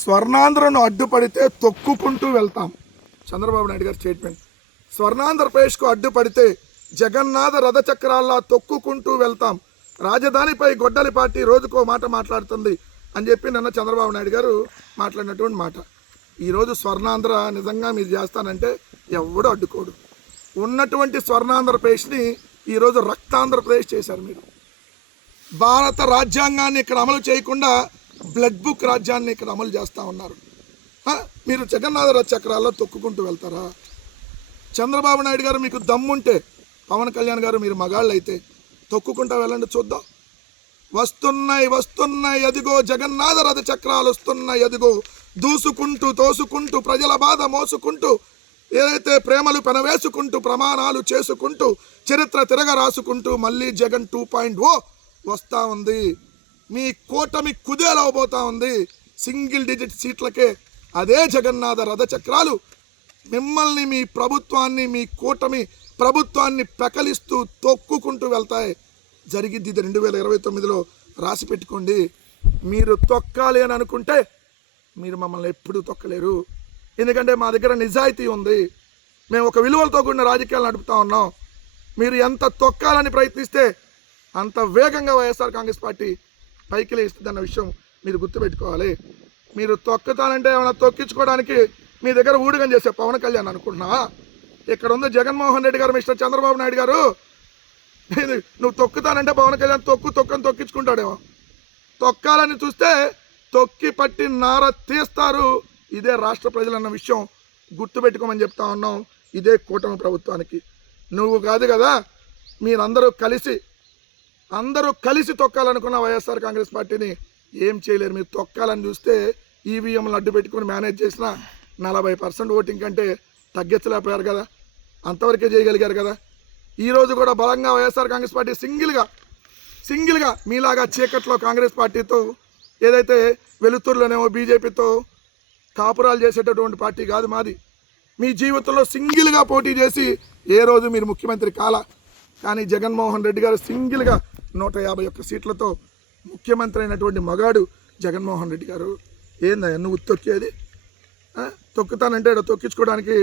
స్వర్ణాంధ్రను అడ్డుపడితే తొక్కుకుంటూ వెళ్తాం. చంద్రబాబు నాయుడు గారి స్టేట్మెంట్. స్వర్ణాంధ్రప్రదేశ్కు అడ్డుపడితే జగన్నాథ రథచక్రాల్లా తొక్కుకుంటూ వెళ్తాం. రాజధానిపై గొడ్డలి పార్టీ రోజుకో మాట మాట్లాడుతుంది అని చెప్పి నిన్న చంద్రబాబు నాయుడు గారు మాట్లాడినటువంటి మాట. ఈరోజు స్వర్ణాంధ్ర నిజంగా మీరు చేస్తానంటే ఎవడు అడ్డుకోడు. ఉన్నటువంటి స్వర్ణాంధ్రప్రదేశ్ని ఈరోజు రక్తాంధ్రప్రదేశ్ చేశారు. మీరు భారత రాజ్యాంగాన్ని ఇక్కడ అమలు చేయకుండా బ్లడ్ బుక్ రాజ్యాన్ని ఇక్కడ అమలు చేస్తూ ఉన్నారు. మీరు జగన్నాథ రథ చక్రాల్లో తొక్కుకుంటూ వెళ్తారా? చంద్రబాబు నాయుడు గారు మీకు దమ్ముంటే, పవన్ కళ్యాణ్ గారు మీరు మగాళ్ళు అయితే తొక్కుకుంటూ వెళ్ళండి, చూద్దాం. వస్తున్నాయి వస్తున్నాయి అదిగో జగన్నాథ రథ చక్రాలు వస్తున్నాయి అదిగో, దూసుకుంటూ తోసుకుంటూ ప్రజల బాధ మోసుకుంటూ, ఏదైతే ప్రేమలు పెనవేసుకుంటూ ప్రమాణాలు చేసుకుంటూ చరిత్ర తిరగ రాసుకుంటూ మళ్ళీ జగన్ 2.0 వస్తూ ఉంది. మీ కూటమి కుదేలవబోతా ఉంది. సింగిల్ డిజిట్ సీట్లకే అదే జగన్నాథ రథ చక్రాలు మిమ్మల్ని, మీ ప్రభుత్వాన్ని, మీ కూటమి ప్రభుత్వాన్ని పెకలిస్తూ తొక్కుకుంటూ వెళ్తాయి. జరిగిద్ది ఇది 2029లో రాసి పెట్టుకోండి. మీరు తొక్కాలి అని అనుకుంటే మీరు మమ్మల్ని ఎప్పుడూ తొక్కలేరు. ఎందుకంటే మా దగ్గర నిజాయితీ ఉంది. మేము ఒక విలువలతో కూడిన రాజకీయాలు నడుపుతా ఉన్నాం. మీరు ఎంత తొక్కాలని ప్రయత్నిస్తే అంత వేగంగా వైఎస్ఆర్ కాంగ్రెస్ పార్టీ పైకి లేస్తుందన్న విషయం మీరు గుర్తుపెట్టుకోవాలి. మీరు తొక్కుతానంటే ఏమైనా తొక్కించుకోవడానికి మీ దగ్గర ఊడిగం చేసే పవన్ కళ్యాణ్ అనుకుంటున్నావా? ఇక్కడ ఉంది జగన్మోహన్ రెడ్డి గారు, మిస్టర్ చంద్రబాబు నాయుడు గారు. నువ్వు తొక్కుతానంటే పవన్ కళ్యాణ్ తొక్కని తొక్కించుకుంటాడేమో. తొక్కాలని చూస్తే తొక్కి పట్టి నార తీస్తారు. ఇదే రాష్ట్ర ప్రజలన్న విషయం గుర్తుపెట్టుకోమని చెప్తా ఉన్నాం. ఇదే కూటమి ప్రభుత్వానికి. నువ్వు కాదు కదా, మీరందరూ కలిసి తొక్కాలనుకున్న వైఎస్ఆర్ కాంగ్రెస్ పార్టీని ఏం చేయలేరు. మీరు తొక్కాలని చూస్తే ఈవీఎంలు అడ్డు పెట్టుకుని మేనేజ్ చేసిన 40% ఓటింగ్ కంటే తగ్గించలేకపోయారు కదా, అంతవరకే చేయగలిగారు కదా. ఈరోజు కూడా బలంగా వైఎస్ఆర్ కాంగ్రెస్ పార్టీ సింగిల్గా మీలాగా చీకట్లో కాంగ్రెస్ పార్టీతో, ఏదైతే వెలుతురులోనేమో బీజేపీతో కాపురాలు చేసేటటువంటి పార్టీ కాదు మాది. మీ జీవితంలో సింగిల్గా పోటీ చేసి ఏ రోజు మీరు ముఖ్యమంత్రి కాలా. కానీ జగన్మోహన్ రెడ్డి గారు సింగిల్గా 151 సీట్లతో ముఖ్యమంత్రి అయినటువంటి మగాడు జగన్మోహన్ రెడ్డి గారు. ఏందయ్యా నువ్వు తొక్కేది? తొక్కుతానంటే తొక్కించుకోవడానికి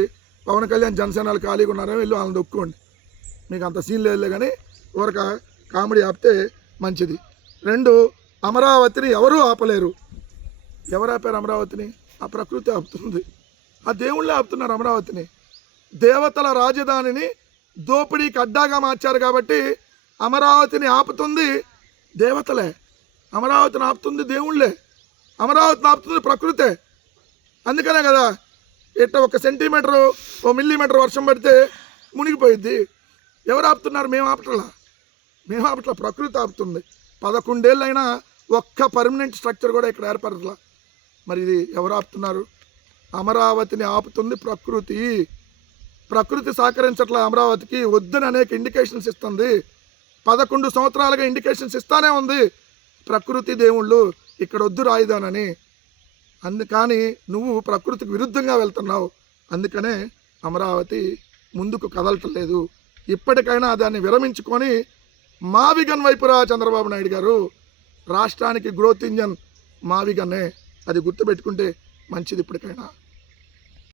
పవన్ కళ్యాణ్ జనసేనలు ఖాళీగా ఉన్నారో వెళ్ళి వాళ్ళని తొక్కుకోండి. మీకు అంత సీన్ లేదులే. కానీ ఊరక కామెడీ ఆపితే మంచిది. 2, అమరావతిని ఎవరూ ఆపలేరు. ఎవరు ఆపారు అమరావతిని? ఆ ప్రకృతి ఆపుతుంది. ఆ దేవుళ్ళే ఆపుతున్నారు అమరావతిని. దేవతల రాజధానిని దోపిడీకి అడ్డాగా మార్చారు కాబట్టి అమరావతిని ఆపుతుంది దేవతలే, అమరావతిని ఆపుతుంది దేవుళ్ళే, అమరావతిని ఆపుతుంది ప్రకృతే. అందుకనే కదా ఇట్లా 1 సెంటీమీటరు 1 మిల్లీమీటర్ వర్షం పడితే మునిగిపోయిద్ది. ఎవరు ఆపుతున్నారు? మేము ఆపట్లా, ప్రకృతి ఆపుతుంది. 11 ఏళ్ళైనా ఒక్క పర్మనెంట్ స్ట్రక్చర్ కూడా ఇక్కడ ఏర్పడట్లా. మరి ఇది ఎవరు ఆపుతున్నారు? అమరావతిని ఆపుతుంది ప్రకృతి. ప్రకృతి సహకరించట్ల అమరావతికి. వద్దని అనేక ఇండికేషన్స్ ఇస్తుంది. 11 సంవత్సరాలుగా ఇండికేషన్స్ ఇస్తానే ఉంది ప్రకృతి దేవుళ్ళు ఇక్కడ వద్దు రాయిదానని. అందుకని నువ్వు ప్రకృతికి విరుద్ధంగా వెళ్తున్నావు. అందుకనే అమరావతి ముందుకు కదలటం లేదు. ఇప్పటికైనా దాన్ని విరమించుకొని మావిగన్ వైపురా చంద్రబాబు నాయుడు గారు. రాష్ట్రానికి గ్రోత్ ఇంజన్ మావిగన్నే. అది గుర్తుపెట్టుకుంటే మంచిది ఇప్పటికైనా.